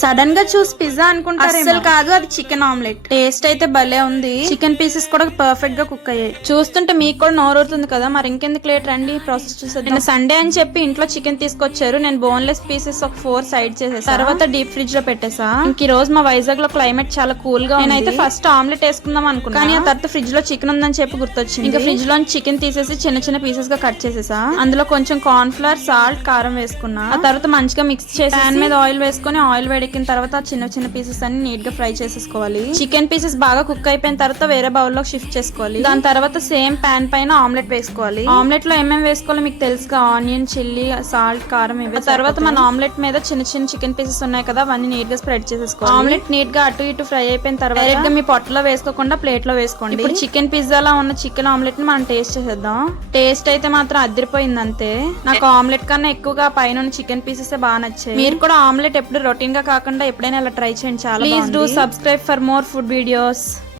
Sudden గా చూసి pizza అనుకుంటారు. అసలు కాదు, అది చికెన్ ఆమ్లెట్. టేస్ట్ అయితే భలే ఉంది. చికెన్ పీసెస్ కూడా పర్ఫెక్ట్ గా కుక్ అయ్యాయి. చూస్తుంటే మీకు కూడా నోరూరుతుంది కదా. మరి ఇంకెందుకు లేట్, రండి ప్రాసెస్ చూసేద్దాం. నేను సండే అని చెప్పి ఇంట్లో చికెన్ తీసుకొచ్చారు. నేను బోన్లెస్ పీసెస్ ఒక 4 సైడ్ చేసేసా. తర్వాత డీప్ ఫ్రిడ్జ్ లో పెట్టేసా. ఇంక ఈ రోజు మా వైజాగ్ లో క్లైమేట్ చాలా కూల్ గా ఉంది. నేనైతే ఫస్ట్ ఆమ్లెట్ వేసుకుందాం అనుకున్నా, కానీ ఆ తర్వాత ఫ్రిడ్జ్ లో చికెన్ ఉందని చెప్పి గుర్తొచ్చింది. ఇంకా ఫ్రిడ్జ్ లో చికెన్ తీసేసి చిన్న చిన్న పీసెస్ గా కట్ చేసేసా. అందులో కొంచెం కార్న్ ఫ్లవర్, సాల్ట్, కారం వేసుకున్నా. ఆ తర్వాత మంచిగా మిక్స్ చేసి ప్యాన్ మీద ఆయిల్ వేసుకుని ఆయిల్ వేడెక్కిన తర్వాత చిన్న చిన్న పీసెస్ అన్ని నీట్ గా ఫ్రై చేసేసుకోవాలి. చికెన్ పీసెస్ బాగా కుక్ అయిపోయిన తర్వాత వేరే బౌల్ లో షిఫ్ట్ చేసుకోవాలి. దాని తర్వాత సేమ్ ప్యాన్ పైన ఆమ్లెట్ వేసుకోవాలి. ఆమ్లెట్ లో ఏమేమి వేసుకోవాలి మీకు తెలుసుగా, ఆనియన్, చిల్లీ, సాల్ట్, కారం ఇవి. తర్వాత మన ఆమ్లెట్ మీద చిన్న చిన్న చికెన్ పీసెస్ ఉన్నాయి కదా, అవన్నీ నీట్ గా స్ప్రెడ్ చేసేసుకోవాలి. ఆమ్లెట్ నీట్ గా అటు ఇటు ఫ్రై అయిపోయిన తర్వాత డైరెక్ట్ గా మీ పొట్టలో వేసుకోకుండా ప్లేట్ లో వేసుకోండి. ఇప్పుడు చికెన్ పిజ్జాలా ఉన్న చికెన్ ఆమ్లెట్ ని మనం టేస్ట్ చేసేద్దాం. టేస్ట్ అయితే మాత్రం అదిరిపోయింది అంతే. నాకు ఆమ్లెట్ కన్నా ఎక్కువగా పైన చికెన్ పీసెస్ బాగా నచ్చాయి. మీరు కూడా ఆమ్లెట్ ఎప్పుడు రొటీన్ గా కాకుండా ఎప్పుడైనా ఇలా ట్రై చేయండి. చాలా please do subscribe for more food videos.